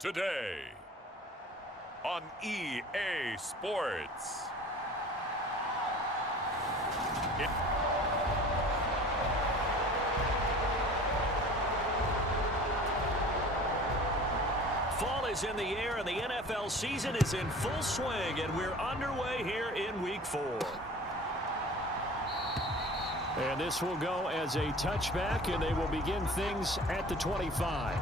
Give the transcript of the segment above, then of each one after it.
Today on EA Sports. Fall is in the air and the NFL season is in full swing, and we're underway here in Week 4. And this will go as a touchback, and they will begin things at the 25.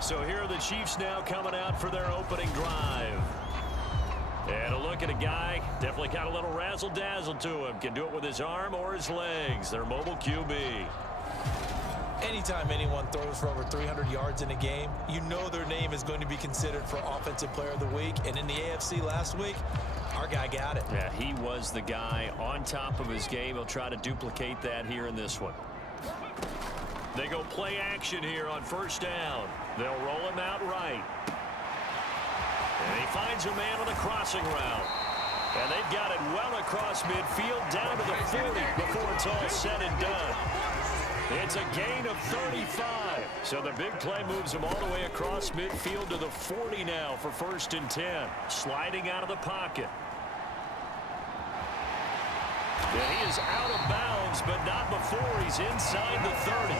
So here are the Chiefs now coming out for their opening drive. And a look at a guy, definitely got a little razzle-dazzle to him. Can do it with his arm or his legs. Their mobile QB. Anytime anyone throws for over 300 yards in a game, you know their name is going to be considered for Offensive Player of the Week. And in the AFC last week, our guy got it. Yeah, he was the guy on top of his game. He'll try to duplicate that here in this one. They go play action here on first down. They'll roll him out right. And he finds a man on the crossing route. And they've got it well across midfield down to the 40 before it's all said and done. It's a gain of 35. So the big play moves him all the way across midfield to the 40 now for 1st and 10. Sliding out of the pocket. And he is out of bounds, but not before he's inside the 30.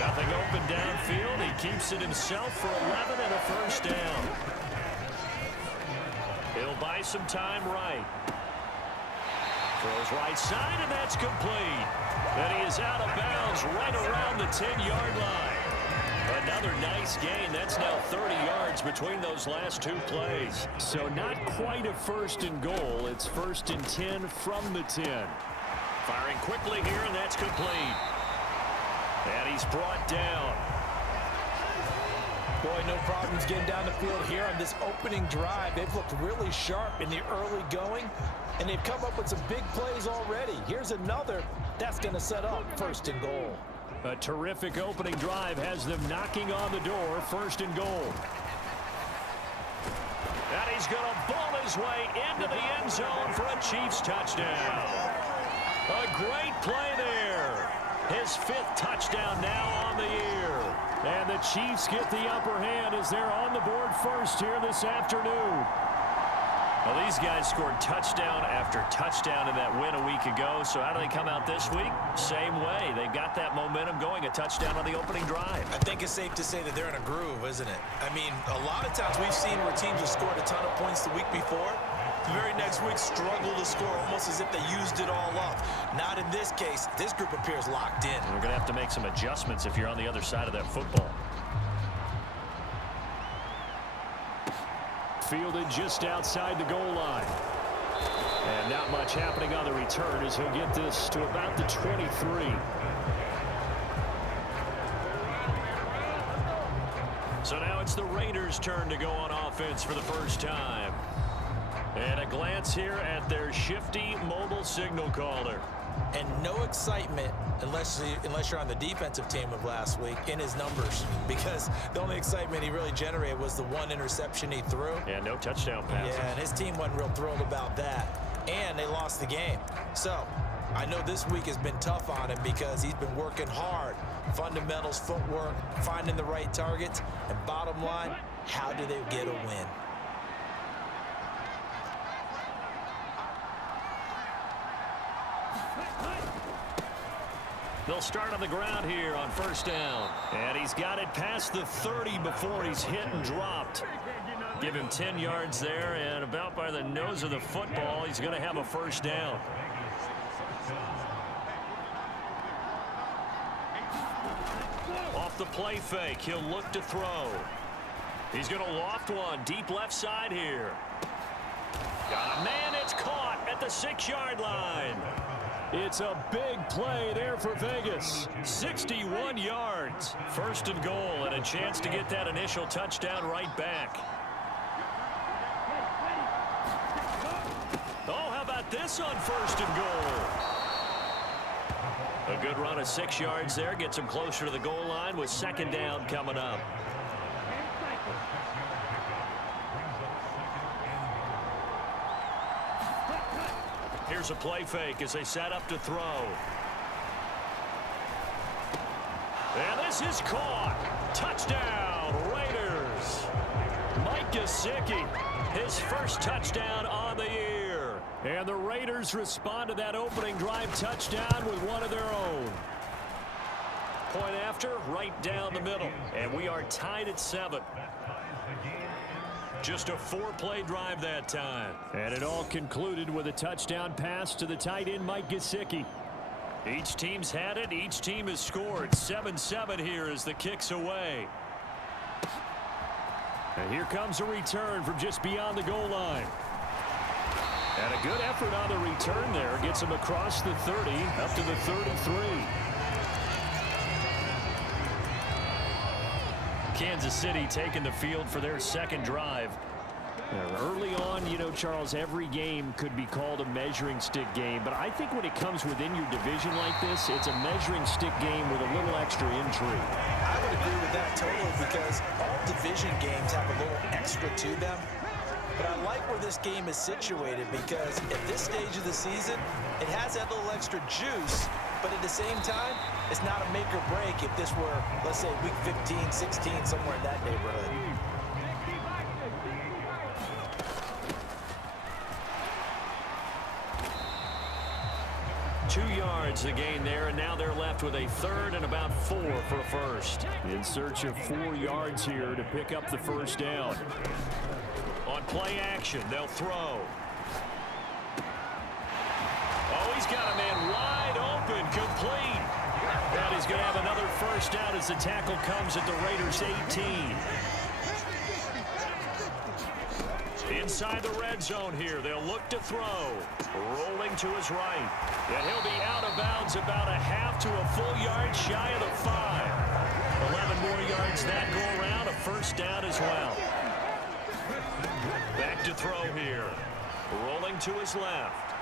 Nothing open downfield. He keeps it himself for 11 and a first down. He'll buy some time right. Throws right side, and that's complete. And he is out of bounds right around the 10-yard line. Another nice gain. That's now 30 yards between those last two plays. So not quite a 1st and goal. It's 1st and 10 from the 10. Firing quickly here, and that's complete. And he's brought down. Boy, no problems getting down the field here on this opening drive. They've looked really sharp in the early going, and they've come up with some big plays already. Here's another that's going to set up 1st and goal. A terrific opening drive has them knocking on the door, 1st and goal. And he's going to ball his way into the end zone for a Chiefs touchdown. A great play there. His 5th touchdown now on the year. And the Chiefs get the upper hand as they're on the board first here this afternoon. Well, these guys scored touchdown after touchdown in that win a week ago. So how do they come out this week? Same way. They've got that momentum going, a touchdown on the opening drive. I think it's safe to say that they're in a groove, isn't it? I mean, a lot of times we've seen where teams have scored a ton of points the week before. The very next week struggle to score almost as if they used it all up. Not in this case. This group appears locked in. We're going to have to make some adjustments if you're on the other side of that football. Fielded just outside the goal line. And not much happening on the return as he'll get this to about the 23. So now it's the Raiders' turn to go on offense for the first time. And a glance here at their shifty mobile signal caller. And no excitement unless you're on the defensive team of last week in his numbers, because the only excitement he really generated was the one interception he threw. And no touchdown passes. Yeah, and his team wasn't real thrilled about that. And they lost the game. So I know this week has been tough on him because he's been working hard. Fundamentals, footwork, finding the right targets. And bottom line, how do they get a win? They'll start on the ground here on first down. And he's got it past the 30 before he's hit and dropped. Give him 10 yards there, and about by the nose of the football, he's going to have a first down. Off the play fake, he'll look to throw. He's going to loft one deep left side here. Got a man, it's caught at the 6-yard line. It's a big play there for Vegas. 61 yards. 1st and goal, and a chance to get that initial touchdown right back. Oh, how about this on 1st and goal? A good run of 6 yards there. Gets him closer to the goal line with 2nd down coming up. Here's a play fake as they set up to throw. And this is caught. Touchdown, Raiders. Mike Gesicki, his first touchdown on the year. And the Raiders respond to that opening drive touchdown with one of their own. Point after, right down the middle. And we are tied at 7. Just a 4-play drive that time. And it all concluded with a touchdown pass to the tight end, Mike Gesicki. Each team's had it. Each team has scored. 7-7 here as the kick's away. And here comes a return from just beyond the goal line. And a good effort on the return there. Gets him across the 30, up to the 33. Kansas City taking the field for their second drive. Early on, you know, Charles, every game could be called a measuring stick game. But I think when it comes within your division like this, it's a measuring stick game with a little extra intrigue. I would agree with that totally because all division games have a little extra to them. But I like where this game is situated because at this stage of the season, it has that little extra juice. But at the same time, it's not a make or break if this were, let's say, week 15, 16, somewhere in that neighborhood. 2 yards the gain there, and now they're left with a third and about 4 for a first. In search of 4 yards here to pick up the first down. On play action, they'll throw. Oh, he's got a man wide open, complete. And he's going to have another first down as the tackle comes at the Raiders' 18. Inside the red zone here, they'll look to throw. Rolling to his right. And he'll be out of bounds about a half to a full yard shy of the 5. 11 more yards that go around, a first down as well. Back to throw here. Rolling to his left.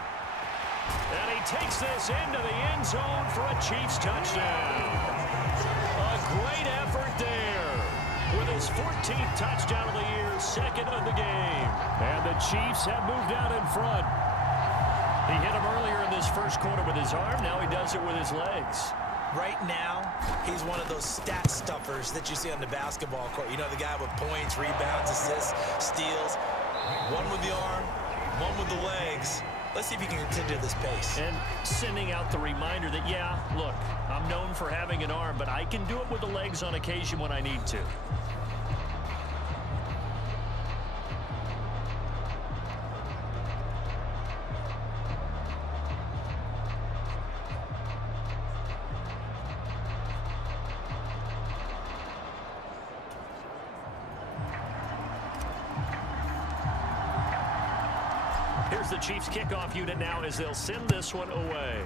And he takes this into the end zone for a Chiefs touchdown. A great effort there. With his 14th touchdown of the year, second of the game. And the Chiefs have moved out in front. He hit him earlier in this first quarter with his arm. Now he does it with his legs. Right now, he's one of those stat stuffers that you see on the basketball court. You know, the guy with points, rebounds, assists, steals. One with the arm, one with the legs. Let's see if he can continue this pace. And sending out the reminder that, yeah, look, I'm known for having an arm, but I can do it with the legs on occasion when I need to. Here's the Chiefs kickoff unit now as they'll send this one away.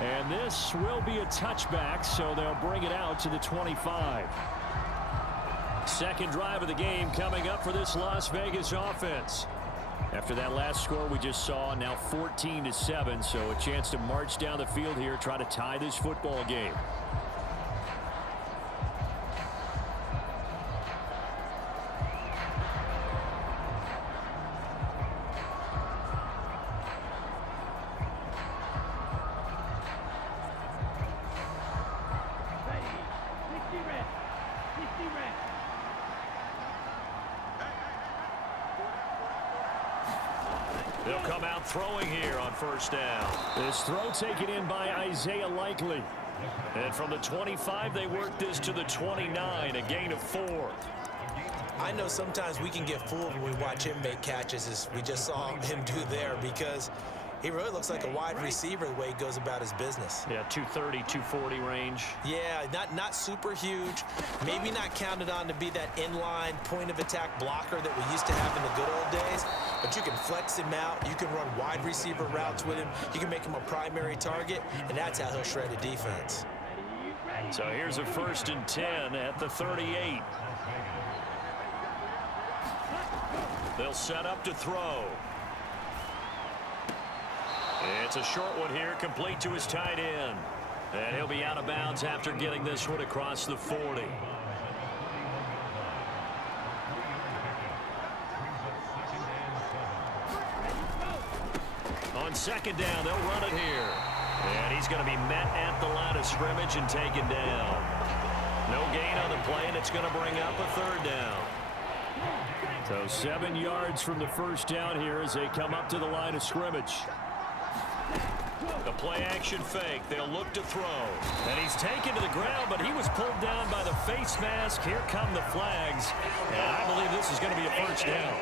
And this will be a touchback, so they'll bring it out to the 25. Second drive of the game coming up for this Las Vegas offense. After that last score we just saw, now 14-7, so a chance to march down the field here, try to tie this football game. They'll come out throwing here on first down. This throw taken in by Isaiah Likely. And from the 25, they work this to the 29, a gain of 4. I know sometimes we can get fooled when we watch him make catches, as we just saw him do there, because he really looks like a wide receiver the way he goes about his business. Yeah, 230, 240 range. Yeah, not super huge. Maybe not counted on to be that inline point-of-attack blocker that we used to have in the good old days. But you can flex him out. You can run wide receiver routes with him. You can make him a primary target, and that's how he'll shred a defense. So here's a 1st and 10 at the 38. They'll set up to throw. It's a short one here, complete to his tight end. And he'll be out of bounds after getting this one across the 40. On second down, they'll run it here. And he's going to be met at the line of scrimmage and taken down. No gain on the play, and it's going to bring up a third down. So 7 yards from the first down here as they come up to the line of scrimmage. The play-action fake. They'll look to throw. And he's taken to the ground, but he was pulled down by the face mask. Here come the flags. And I believe this is going to be a first down.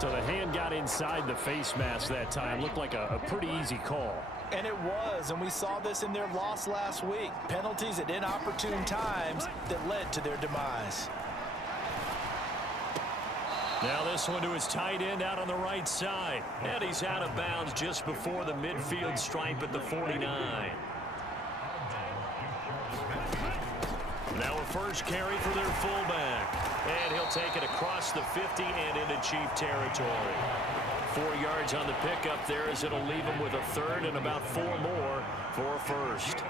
So the hand got inside the face mask that time. Looked like a pretty easy call. And it was, and we saw this in their loss last week. Penalties at inopportune times that led to their demise. Now this one to his tight end out on the right side. And he's out of bounds just before the midfield stripe at the 49. Now a first carry for their fullback. And he'll take it across the 50 and into Chief territory. 4 yards on the pickup there as it'll leave him with a third and about 4 more for a first.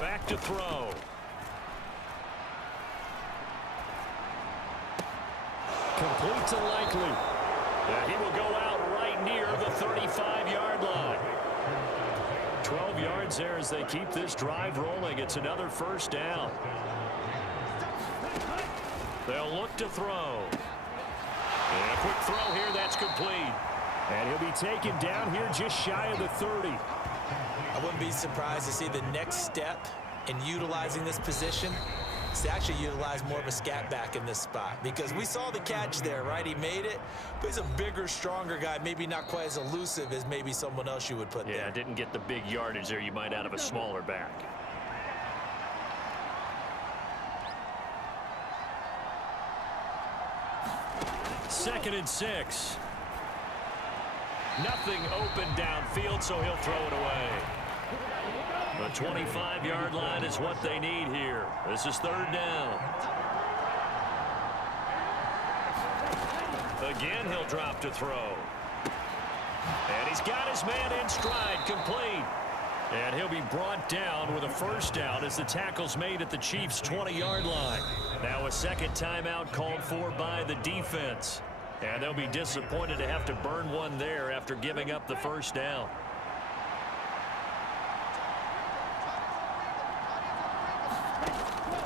Back to throw. Complete to Likely. And he will go out right near the 35-yard line. 12 yards there as they keep this drive rolling. It's another first down. They'll look to throw. And a quick throw here, that's complete. And he'll be taken down here just shy of the 30. I wouldn't be surprised to see the next step in utilizing this position is to actually utilize more of a scat back in this spot, because we saw the catch there, right? He made it, but he's a bigger, stronger guy, maybe not quite as elusive as maybe someone else you would put there. Yeah, didn't get the big yardage there you might out of a smaller back. Second and 6. Nothing open downfield, so he'll throw it away. The 25-yard line is what they need here. This is third down. Again, he'll drop to throw. And he's got his man in stride, complete. And he'll be brought down with a first down as the tackle's made at the Chiefs' 20-yard line. Now a second timeout called for by the defense. And they'll be disappointed to have to burn one there after giving up the first down.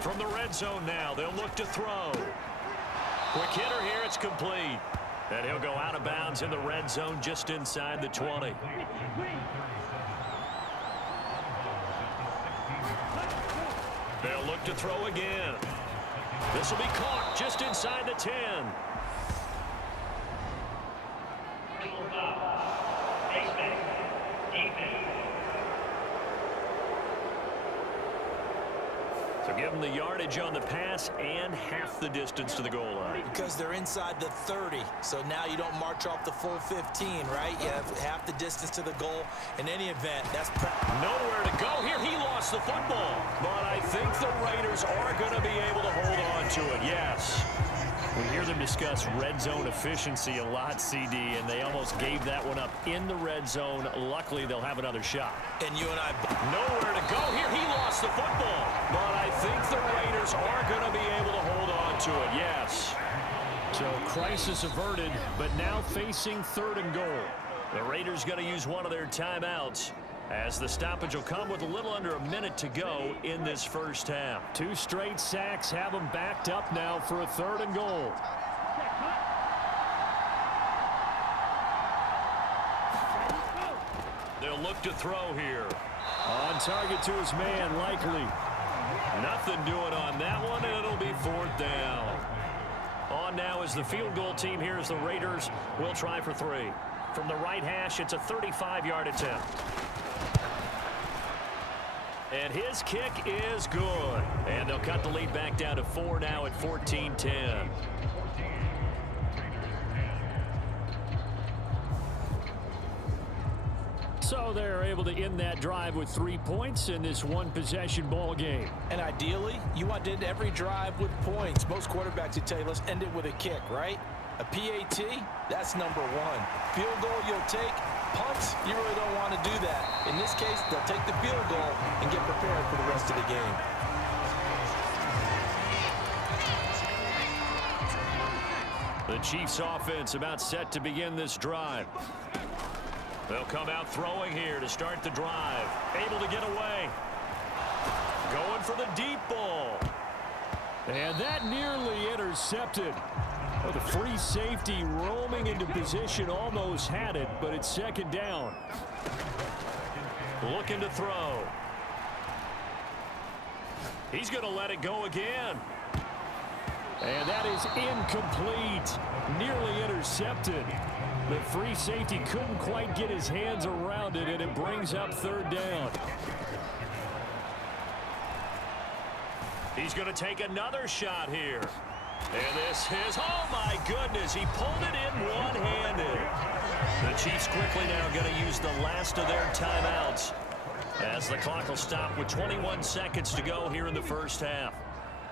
From the red zone now, they'll look to throw. Quick hitter here, it's complete. And he'll go out of bounds in the red zone just inside the 20. They'll look to throw again. This will be caught just inside the 10. So give them the yardage on the pass and half the distance to the goal line. Because they're inside the 30, so now you don't march off the full 15, right? You have half the distance to the goal. In any event, that's nowhere to go here. He lost the football. But I think the Raiders are going to be able to hold on to it, yes. We hear them discuss red zone efficiency a lot, CD, and they almost gave that one up in the red zone. Luckily, they'll have another shot. And you and I... Nowhere to go here. He lost the football. But I think the Raiders are going to be able to hold on to it, yes. So crisis averted, but now facing third and goal. The Raiders going to use one of their timeouts, as the stoppage will come with a little under a minute to go in this first half. 2 straight sacks have them backed up now for a third and goal. They'll look to throw here. On target to his man, Likely. Nothing doing on that one, and it'll be fourth down. On now is the field goal team here as the Raiders will try for 3. From the right hash, it's a 35-yard attempt. And his kick is good. And they'll cut the lead back down to 4 now at 14-10. So they're able to end that drive with 3 points in this one-possession ball game. And ideally, you want to end every drive with points. Most quarterbacks would tell you, let's end it with a kick, right? A PAT, that's number 1. Field goal, you'll take. Punts, you really don't want to do that. In this case, they'll take the field goal and get prepared for the rest of the game. The Chiefs offense about set to begin this drive. They'll come out throwing here to start the drive. Able to get away. Going for the deep ball. And that nearly intercepted. Well, the free safety roaming into position almost had it, but it's second down. Looking to throw. He's going to let it go again. And that is incomplete. Nearly intercepted. The free safety couldn't quite get his hands around it, and it brings up third down. He's going to take another shot here. And this is, oh my goodness, he pulled it in one-handed. The Chiefs quickly now going to use the last of their timeouts as the clock will stop with 21 seconds to go here in the first half.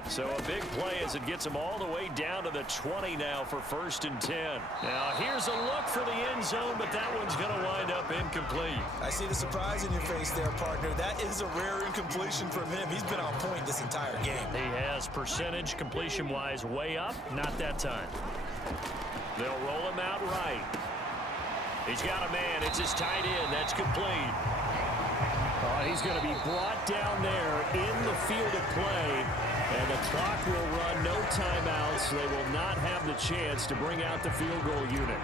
So a big play as it gets them all the way down to the 20 now for 1st and 10. Now here's a look for the end zone, but that one's going to wind up incomplete. I see the surprise in your face there, partner. That is a rare incompletion from him. He's been on point this entire game. He has percentage completion-wise way up. Not that time. They'll roll him out right. He's got a man. It's his tight end. That's complete. He's going to be brought down there in the field of play. And the clock will run, no timeouts. They will not have the chance to bring out the field goal unit.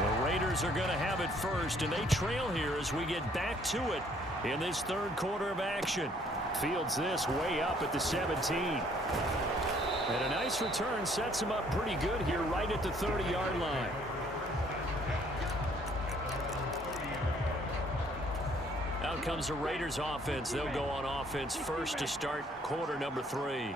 The Raiders are going to have it first, and they trail here as we get back to it in this third quarter of action. Fields this way up at the 17. And a nice return sets him up pretty good here right at the 30-yard line. Out comes the Raiders offense. They'll go on offense first to start quarter number 3.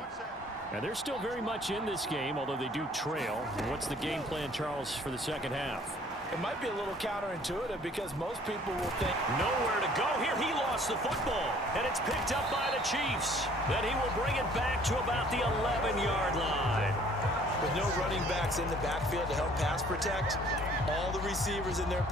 And they're still very much in this game, although they do trail. And what's the game plan, Charles, for the second half? It might be a little counterintuitive because most people will think nowhere to go here. He lost the football, and it's picked up by the Chiefs. Then he will bring it back to about the 11-yard line. with no running backs in the backfield to help pass protect, all the receivers in their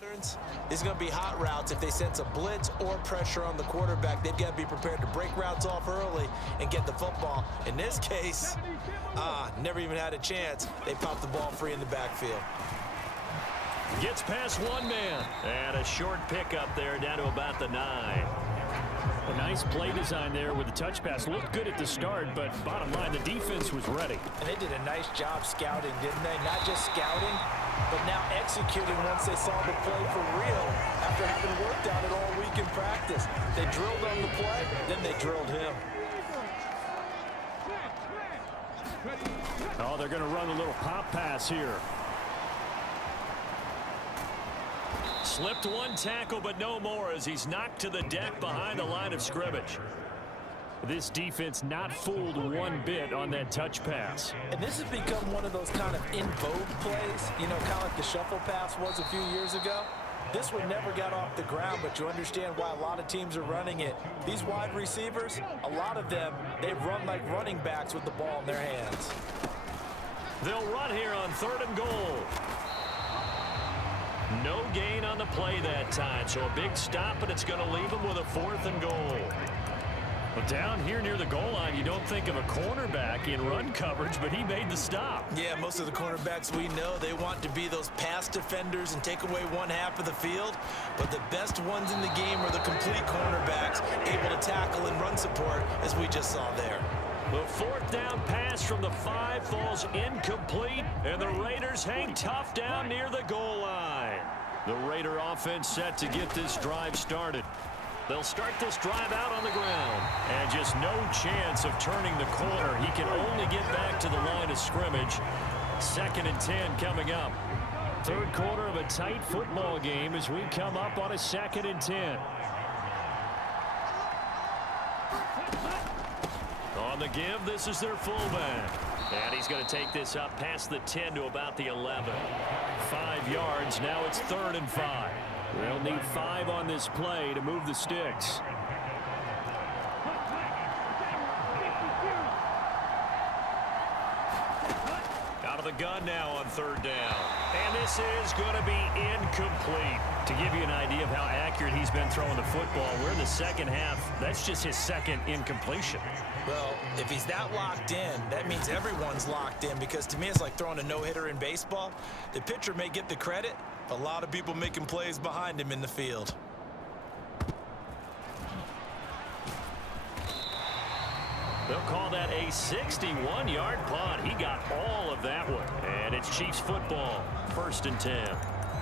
patterns is going to be hot routes. If they sense a blitz or pressure on the quarterback, they've got to be prepared to break routes off early and get the football. In this case, never even had a chance. They popped the ball free in the backfield. Gets past one man. And a short pickup there down to about the 9. A nice play design there with the touch pass. Looked good at the start, but bottom line, the defense was ready. And they did a nice job scouting, didn't they? Not just scouting, but now executing once they saw the play for real after having worked on it all week in practice. They drilled on the play, then they drilled him. Oh, they're going to run a little pop pass here. Slipped one tackle, but no more as he's knocked to the deck behind the line of scrimmage. This defense not fooled one bit on that touch pass. And this has become one of those kind of in vogue plays, you know, kind of like the shuffle pass was a few years ago. This one never got off the ground, but you understand why a lot of teams are running it. These wide receivers, a lot of them, they run like running backs with the ball in their hands. They'll run here on 3rd and goal. No gain on the play that time, so a big stop, and it's going to leave them with a 4th and goal. Well, down here near the goal line, you don't think of a cornerback in run coverage, but he made the stop. Yeah, most of the cornerbacks we know, they want to be those pass defenders and take away one half of the field, but the best ones in the game are the complete cornerbacks, able to tackle and run support, as we just saw there. The 4th down pass from the 5 falls incomplete, and the Raiders hang tough down near the goal line. The Raider offense set to get this drive started. They'll start this drive out on the ground. And just no chance of turning the corner. He can only get back to the line of scrimmage. 2nd and 10 coming up. 3rd quarter of a tight football game as we come up on a 2nd and 10. the give. This is their fullback. And he's going to take this up past the 10 to about the 11. 5 yards. Now it's 3rd and 5. They'll need 5 on this play to move the sticks. Out of the gun now on 3rd down. And this is going to be incomplete. To give you an idea of how accurate he's been throwing the football, we're in the second half. That's just his second incompletion. Well, if he's that locked in, that means everyone's locked in, because to me it's like throwing a no-hitter in baseball. The pitcher may get the credit, a lot of people making plays behind him in the field. They'll call that a 61-yard punt. He got all of that one. And it's Chiefs football, 1st and 10.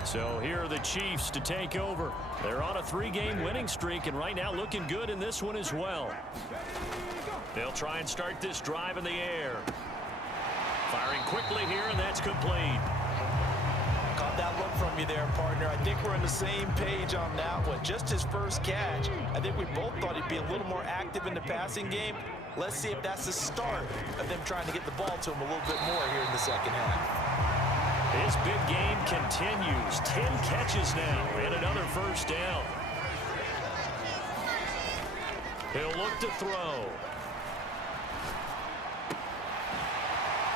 So here are the Chiefs to take over. They're on a 3-game winning streak, and right now looking good in this one as well. They'll try and start this drive in the air. Firing quickly here, and that's complete. Caught that look from you there, partner. I think we're on the same page on that one. Just his first catch. I think we both thought he'd be a little more active in the passing game. Let's see if that's the start of them trying to get the ball to him a little bit more here in the second half. His big game continues. 10 catches now and another 1st down. He'll look to throw.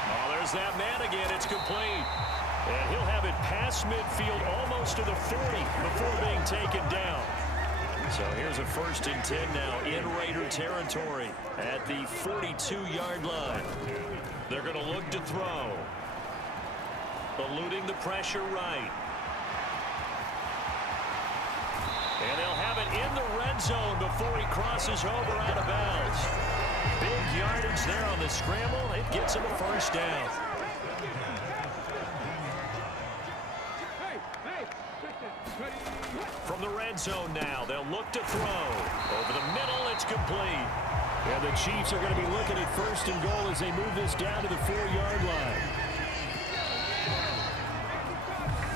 Oh, there's that man again. It's complete. And he'll have it past midfield almost to the 40 before being taken down. So here's a 1st and 10 now in Raider territory at the 42-yard line. They're going to look to throw. Eluding the pressure right. And they'll have it in the red zone before he crosses over out of bounds. Big yardage there on the scramble. It gets him a 1st down. From the red zone now, they'll look to throw. Over the middle, it's complete. And the Chiefs are going to be looking at 1st and goal as they move this down to the 4-yard line.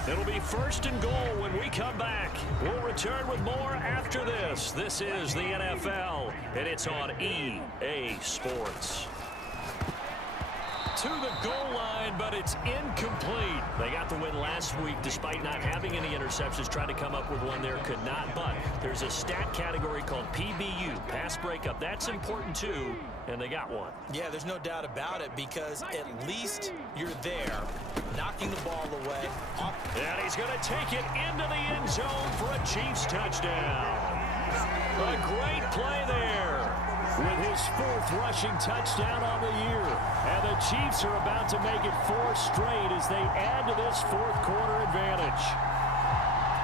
It'll be 1st and goal when we come back. We'll return with more after this. This is the NFL, and it's on EA Sports. To the goal line, but it's incomplete. They got the win last week despite not having any interceptions. Tried to come up with one there, could not. But there's a stat category called PBU, pass breakup. That's important too, and they got one. Yeah, there's no doubt about it, because at least you're there, knocking the ball away. And he's going to take it into the end zone for a Chiefs touchdown. A great play there. With his 4th rushing touchdown on the year. And the Chiefs are about to make it 4 straight as they add to this 4th quarter advantage.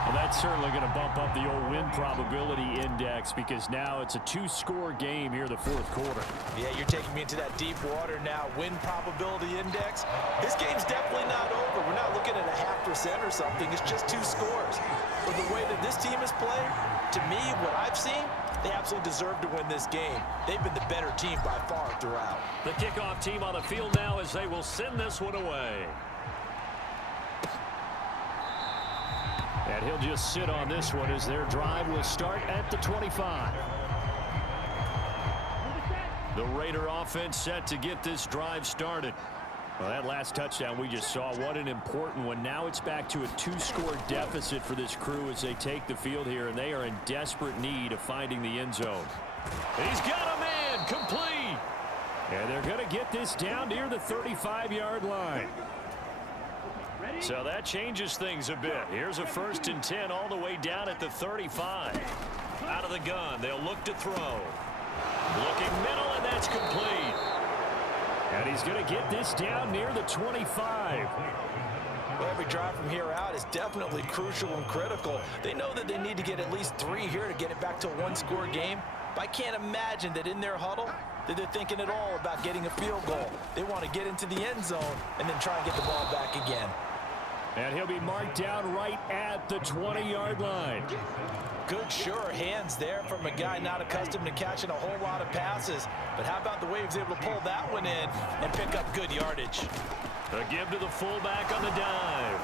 Well, that's certainly going to bump up the old win probability index, because now it's a 2-score game here in the 4th quarter. Yeah, you're taking me into that deep water now. Win probability index. This game's definitely not over. We're not looking at a 0.5% or something. It's just 2 scores. But the way that this team is playing, to me, what I've seen, they absolutely deserve to win this game. They've been the better team by far throughout. The kickoff team on the field now as they will send this one away. And he'll just sit on this one as their drive will start at the 25. The Raider offense set to get this drive started. Well, that last touchdown we just saw, what an important one. Now it's back to a 2-score deficit for this crew as they take the field here, and they are in desperate need of finding the end zone. He's got a man, complete. And they're going to get this down near the 35-yard line. So that changes things a bit. Here's a 1st and 10 all the way down at the 35. Out of the gun, they'll look to throw. Looking middle, and that's complete. And he's going to get this down near the 25. Well, every drive from here out is definitely crucial and critical. They know that they need to get at least 3 here to get it back to a 1-score game. But I can't imagine that in their huddle that they're thinking at all about getting a field goal. They want to get into the end zone and then try and get the ball back again. And he'll be marked down right at the 20-yard line. Good, sure hands there from a guy not accustomed to catching a whole lot of passes. But how about the way he was able to pull that one in and pick up good yardage? A give to the fullback on the dive.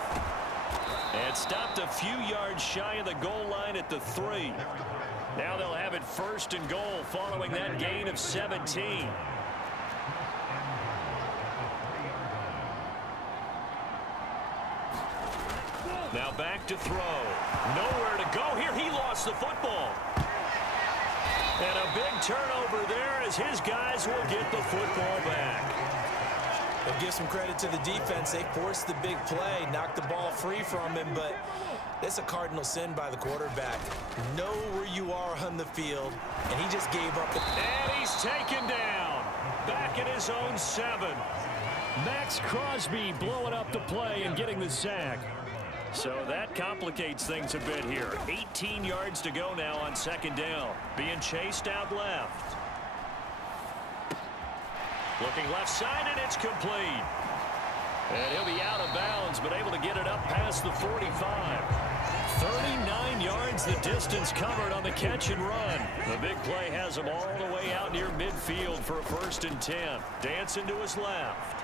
And stopped a few yards shy of the goal line at the 3. Now they'll have it 1st and goal following that gain of 17. Now back to throw. Nowhere to go here. He lost the football. And a big turnover there as his guys will get the football back. They'll give some credit to the defense. They forced the big play, knocked the ball free from him, but it's a cardinal sin by the quarterback. Know where you are on the field, and he just gave up. And he's taken down. Back at his own 7. Max Crosby blowing up the play and getting the sack. So that complicates things a bit here. 18 yards to go now on 2nd down. Being chased out left. Looking left side, and it's complete. And he'll be out of bounds, but able to get it up past the 45. 39 yards the distance covered on the catch and run. The big play has him all the way out near midfield for a 1st and 10. Dancing to his left.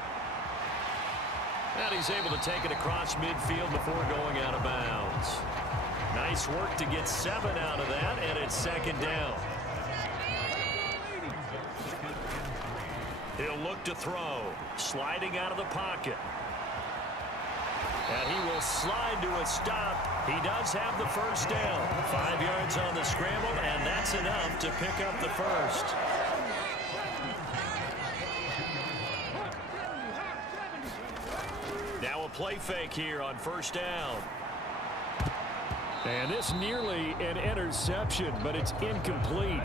And he's able to take it across midfield before going out of bounds. Nice work to get 7 out of that, and it's 2nd down. He'll look to throw. Sliding out of the pocket. And he will slide to a stop. He does have the 1st down. 5 yards on the scramble, and that's enough to pick up the 1st. Now a play fake here on 1st down. And this nearly an interception, but it's incomplete.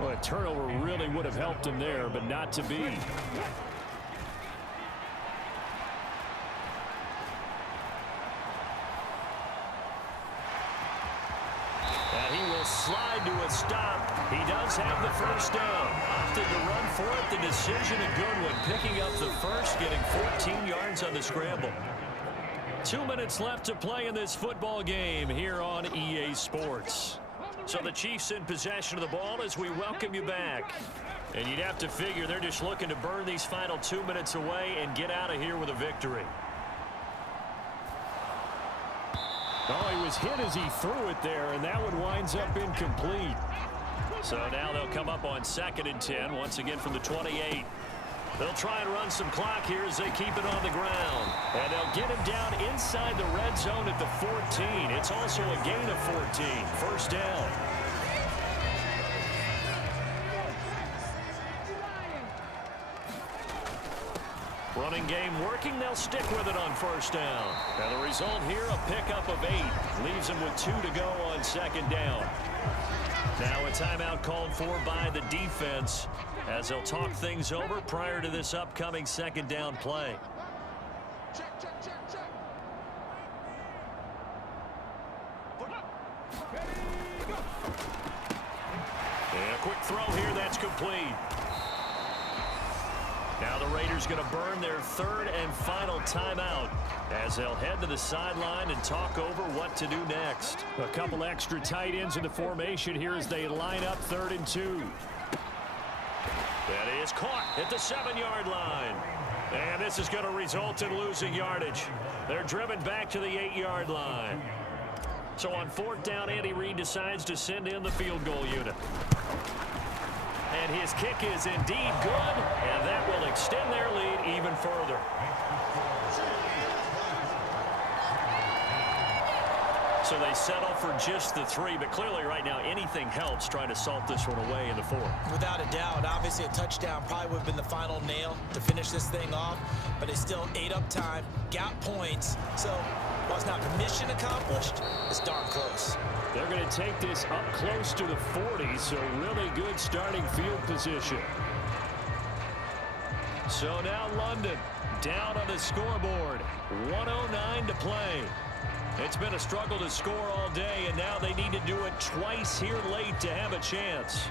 Well, a turnover really would have helped him there, but not to be. And he will slide to a stop. He does have the 1st down. Opted to run for it. The decision a good one. Picking up the 1st, getting 14 yards on the scramble. 2 minutes left to play in this football game here on EA Sports. So the Chiefs in possession of the ball as we welcome you back. And you'd have to figure they're just looking to burn these final 2 minutes away and get out of here with a victory. Oh, he was hit as he threw it there, and that one winds up incomplete. So now they'll come up on 2nd and 10, once again from the 28. They'll try and run some clock here as they keep it on the ground. And they'll get him down inside the red zone at the 14. It's also a gain of 14. 1st down. Running game working. They'll stick with it on 1st down. And the result here, a pickup of 8. Leaves them with 2 to go on 2nd down. Now a timeout called for by the defense as they'll talk things over prior to this upcoming 2nd down play. And a quick throw here, that's complete. Now the Raiders going to burn their 3rd and final timeout as they'll head to the sideline and talk over what to do next. A couple extra tight ends in the formation here as they line up 3rd and 2. That is caught at the 7-yard line. And this is going to result in losing yardage. They're driven back to the 8-yard line. So on 4th down, Andy Reid decides to send in the field goal unit. And his kick is indeed good, and that will extend their lead even further. So they settle for just the 3, but clearly right now anything helps trying to salt this one away in the 4th. Without a doubt, obviously a touchdown probably would have been the final nail to finish this thing off, but they still ate up time, got points, so while it's not mission accomplished, it's darn close. They're going to take this up close to the 40, so really good starting field position. So now London down on the scoreboard. 1:09 to play. It's been a struggle to score all day, and now they need to do it twice here late to have a chance.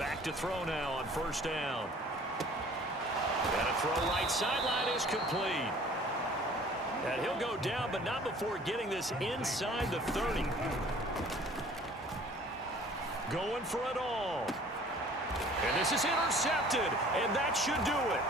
Back to throw now on 1st down. And a throw right sideline is complete. And he'll go down, but not before getting this inside the 30. Going for it all. And this is intercepted, and that should do it.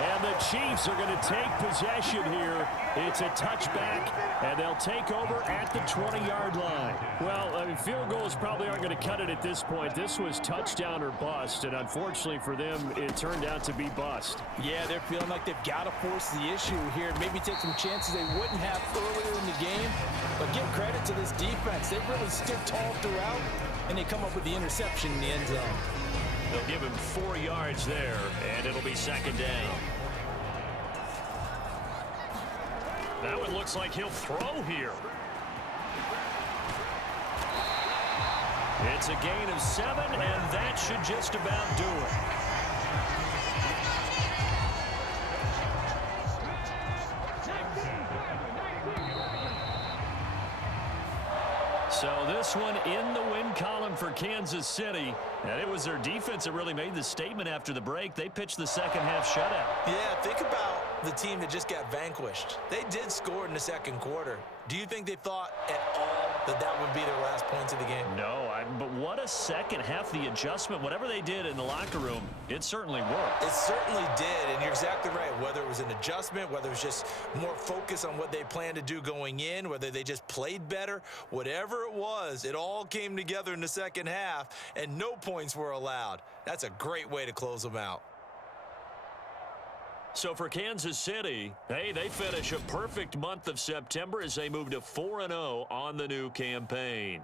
And the Chiefs are going to take possession here. It's a touchback, and they'll take over at the 20-yard line. Well, I mean, field goals probably aren't going to cut it at this point. This was touchdown or bust, and unfortunately for them, it turned out to be bust. Yeah, they're feeling like they've got to force the issue here, maybe take some chances they wouldn't have earlier in the game. But give credit to this defense. They really stood tall throughout, and they come up with the interception in the end zone. They'll give him 4 yards there, and it'll be second down. That one looks like he'll throw here. It's a gain of 7, and that should just about do it. So this one in the win column for Kansas City. And it was their defense that really made the statement after the break. They pitched the second half shutout. Yeah, think about the team that just got vanquished. They did score in the second quarter. Do you think they thought at all that would be their last points of the game? No, but what a second half. The adjustment, whatever they did in the locker room, it certainly worked. It certainly did, and you're exactly right. Whether it was an adjustment, whether it was just more focus on what they planned to do going in, whether they just played better, whatever it was, it all came together in the second half, and no points were allowed. That's a great way to close them out. So for Kansas City, hey, they finish a perfect month of September as they move to 4-0 on the new campaign.